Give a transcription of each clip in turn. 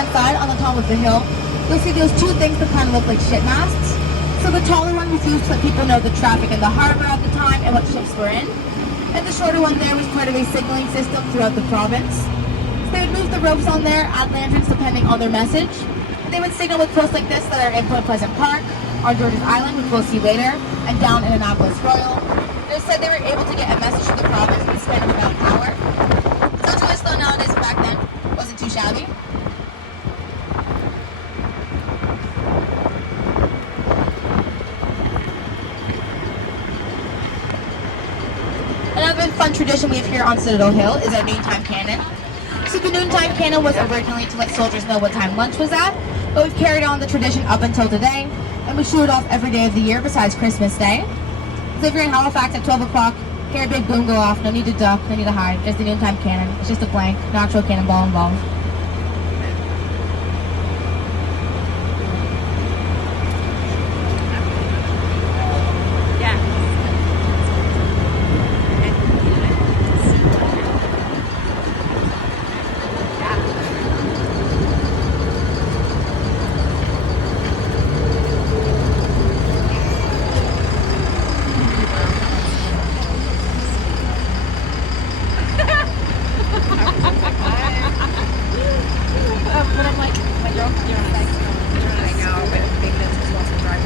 left-hand side on the top of the hill, you'll see those two things that kind of look like ship masts. So the taller one was used to let people know the traffic in the harbor at the time and what ships were in. And the shorter one there was part of a signaling system throughout the province. So they would move the ropes on there, add lanterns depending on their message. They would signal with posts like this that are in Point Pleasant Park, on George's Island, which we'll see later, and down in Annapolis Royal. They said they were able to get a message to the province in the span of about an hour. Sounds really slow nowadays, but back then wasn't too shabby. Another fun tradition we have here on Citadel Hill is our noontime cannon. So the noontime cannon was originally to let soldiers know what time lunch was at, but we've carried on the tradition up until today, and we shoot it off every day of the year besides Christmas Day. So if you're in Halifax at 12 o'clock, hear a big boom go off, no need to duck, no need to hide, just a noontime cannon. It's just a blank, no actual cannonball involved.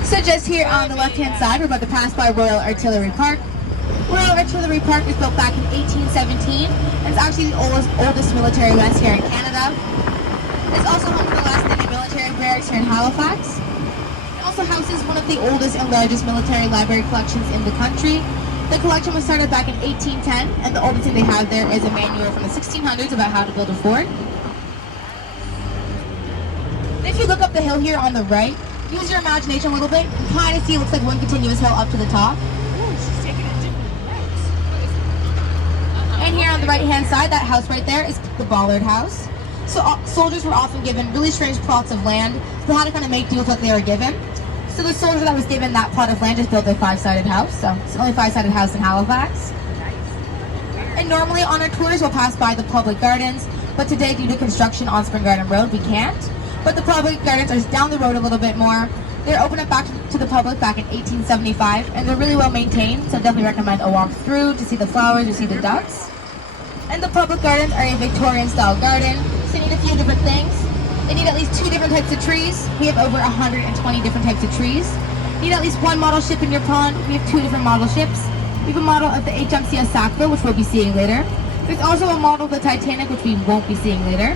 So just here on the left-hand side, we're about to pass by Royal Artillery Park. Royal Artillery Park was built back in 1817, and it's actually the oldest military base here in Canada. It's also home to the last Navy military barracks here in Halifax. It also houses one of the oldest and largest military library collections in the country. The collection was started back in 1810, and the oldest thing they have there is a manual from the 1600s about how to build a fort. If you look up the hill here on the right, use your imagination a little bit, and kind of see it looks like one continuous hill up to the top. And here on the right-hand side, that house right there is the Bollard House. So soldiers were often given really strange plots of land, so they had to kind of make do with what they were given. So the soldier that was given that plot of land just built a five-sided house, so it's the only five-sided house in Halifax. And normally on our tours we'll pass by the public gardens, but today due to construction on Spring Garden Road we can't. But the public gardens are down the road a little bit more. They're opened up back to the public back in 1875, and they're really well maintained, so definitely recommend a walk through to see the flowers, to see the ducks. And the public gardens are a Victorian-style garden, so you need a few different things. They need at least 2 different types of trees. We have over 120 different types of trees. You need at least 1 model ship in your pond. We have 2 different model ships. We have a model of the HMCS Sackville, which we'll be seeing later. There's also a model of the Titanic, which we won't be seeing later.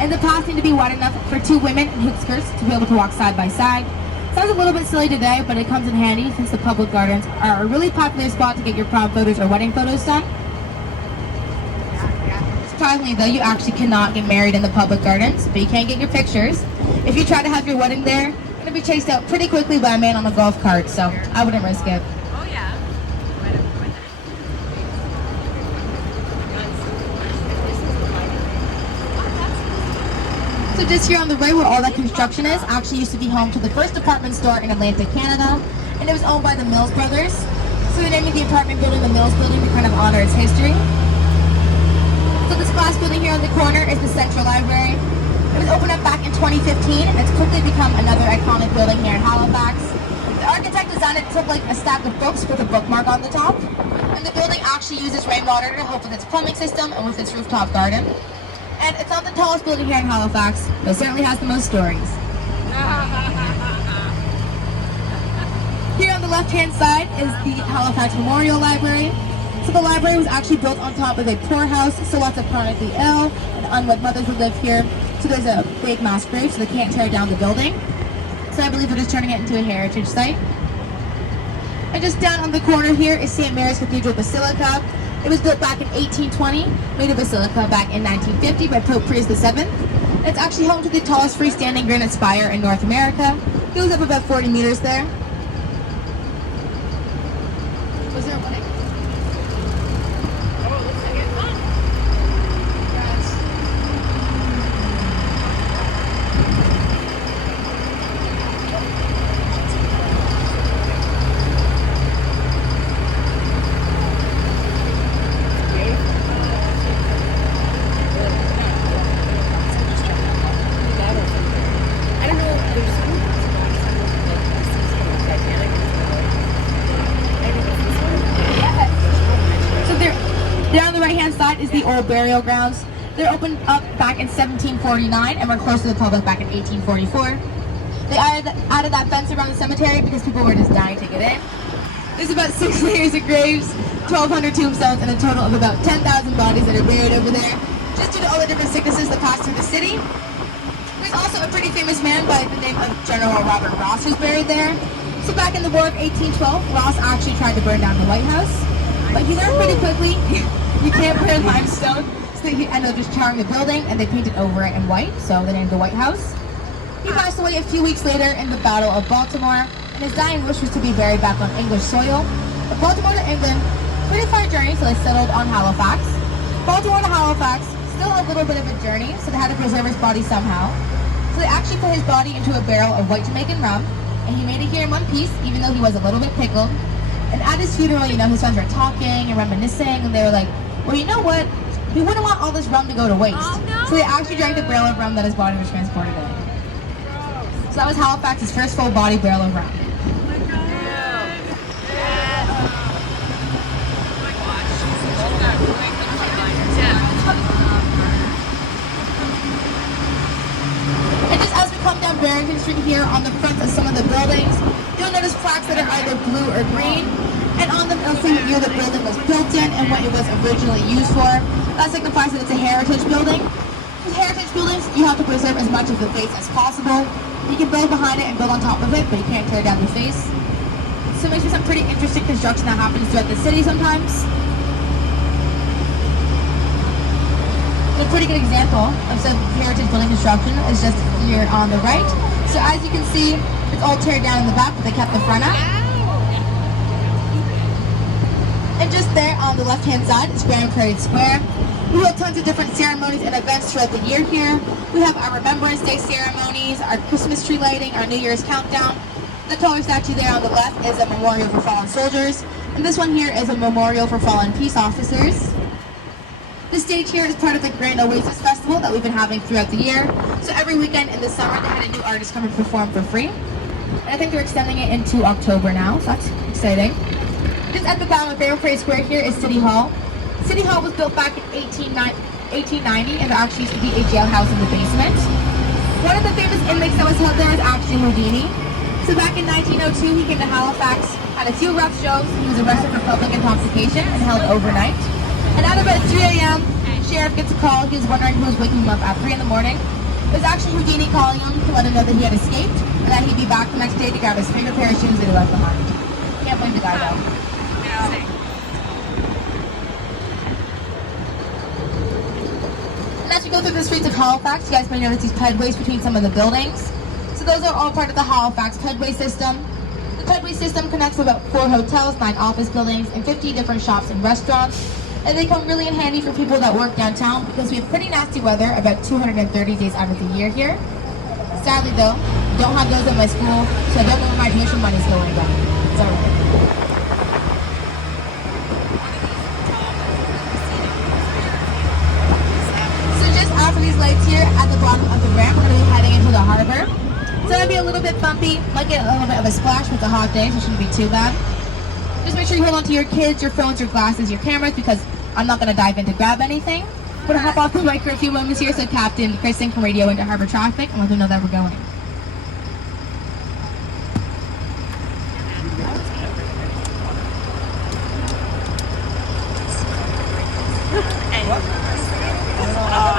And the paths need to be wide enough for 2 women in hoop skirts to be able to walk side by side. Sounds a little bit silly today, but it comes in handy since the public gardens are a really popular spot to get your prom photos or wedding photos done. Surprisingly though, you actually cannot get married in the public gardens, but you can get your pictures. If you try to have your wedding there, you're going to be chased out pretty quickly by a man on a golf cart, so I wouldn't risk it. Oh yeah. So just here on the right where all that construction is, actually used to be home to the first department store in Atlantic, Canada, and it was owned by the Mills brothers. So they're naming the apartment building the Mills building to kind of honor its history. So this glass building here on the corner is the Central Library. It was opened up back in 2015, and it's quickly become another iconic building here in Halifax. The architect designed it to look like a stack of books with a bookmark on the top. And the building actually uses rainwater to help with its plumbing system and with its rooftop garden. And it's not the tallest building here in Halifax, but it certainly has the most stories. Here on the left-hand side is the Halifax Memorial Library. So the library was actually built on top of a poorhouse, so lots of chronically ill and unwed mothers would live here. So there's a big mass grave, so they can't tear down the building. So I believe they're just turning it into a heritage site. And just down on the corner here is St. Mary's Cathedral Basilica. It was built back in 1820, made a basilica back in 1950 by Pope Pius VII. It's actually home to the tallest freestanding granite spire in North America. It goes up about 40 meters there. Was there a wedding? side is the old burial grounds. They're opened up back in 1749 and were closed to the public back in 1844. They added that fence around the cemetery because people were just dying to get in. There's about 6 layers of graves, 1,200 tombstones, and a total of about 10,000 bodies that are buried over there, just due to all the different sicknesses that pass through the city. There's also a pretty famous man by the name of General Robert Ross who's buried there. So back in the War of 1812, Ross actually tried to burn down the White House, but he learned pretty quickly you can't burn limestone, so he ended up just charring the building, and they painted over it in white, so they named the White House. He passed away a few weeks later in the Battle of Baltimore, and his dying wish was to be buried back on English soil. But Baltimore to England, pretty far journey, so they settled on Halifax. Baltimore to Halifax, still a little bit of a journey, so they had to preserve his body somehow. So they actually put his body into a barrel of white Jamaican rum, and he made it here in one piece, even though he was a little bit pickled. And at his funeral, you know, his friends were talking and reminiscing, and they were like, well, you know what? We wouldn't want all this rum to go to waste. Oh, no. So they actually drank the barrel of rum that his body was transported in. So that was Halifax's first full body barrel of rum. And just as we come down Barrington Street here on the front of some of the buildings, you'll notice plaques that are either blue or green. And on them, it'll say what year the building was built in and what it was originally used for. That signifies that it's a heritage building. With heritage buildings, you have to preserve as much of the face as possible. You can build behind it and build on top of it, but you can't tear down the face. So it makes for some pretty interesting construction that happens throughout the city sometimes. A pretty good example of some heritage building construction is just here on the right. So as you can see, it's all teared down in the back, but they kept the front up. And just there on the left-hand side is Grand Parade Square. We have tons of different ceremonies and events throughout the year here. We have our Remembrance Day ceremonies, our Christmas tree lighting, our New Year's countdown. The taller statue there on the left is a memorial for fallen soldiers, and this one here is a memorial for fallen peace officers. The stage here is part of the Grand Oasis Festival that we've been having throughout the year. So every weekend in the summer, they had a new artist come and perform for free. And I think they're extending it into October now, so that's exciting. Just at the bottom of Grand Parade Square here is City Hall. City Hall was built back in 1890, and there actually used to be a jailhouse in the basement. One of the famous inmates that was held there is actually Houdini. So back in 1902, he came to Halifax, had a few rough shows. He was arrested for public intoxication and held overnight. And at about 3 a.m., sheriff gets a call. He was wondering who was waking him up at 3 in the morning. It was actually Houdini calling him to let him know that he had escaped and that he'd be back the next day to grab his favorite pair of shoes that he left behind. Can't blame the guy though. And as we go through the streets of Halifax, you guys may notice these pedways between some of the buildings. So those are all part of the Halifax pedway system. The pedway system connects with about 4 hotels, 9 office buildings, and 50 different shops and restaurants. And they come really in handy for people that work downtown because we have pretty nasty weather about 230 days out of the year here. Sadly though, don't have those at my school, so I don't know where my tuition money's going down. It's alright. So just after these lights here at the bottom of the ramp, we're going to be heading into the harbor. So it'll be a little bit bumpy, might get a little bit of a splash with the hot day, so it shouldn't be too bad. Just make sure you hold on to your kids, your phones, your glasses, your cameras, because I'm not going to dive in to grab anything. I'm going to hop off the mic for a few moments here so Captain Kristen can radio into Harbour traffic and let them know that we're going. And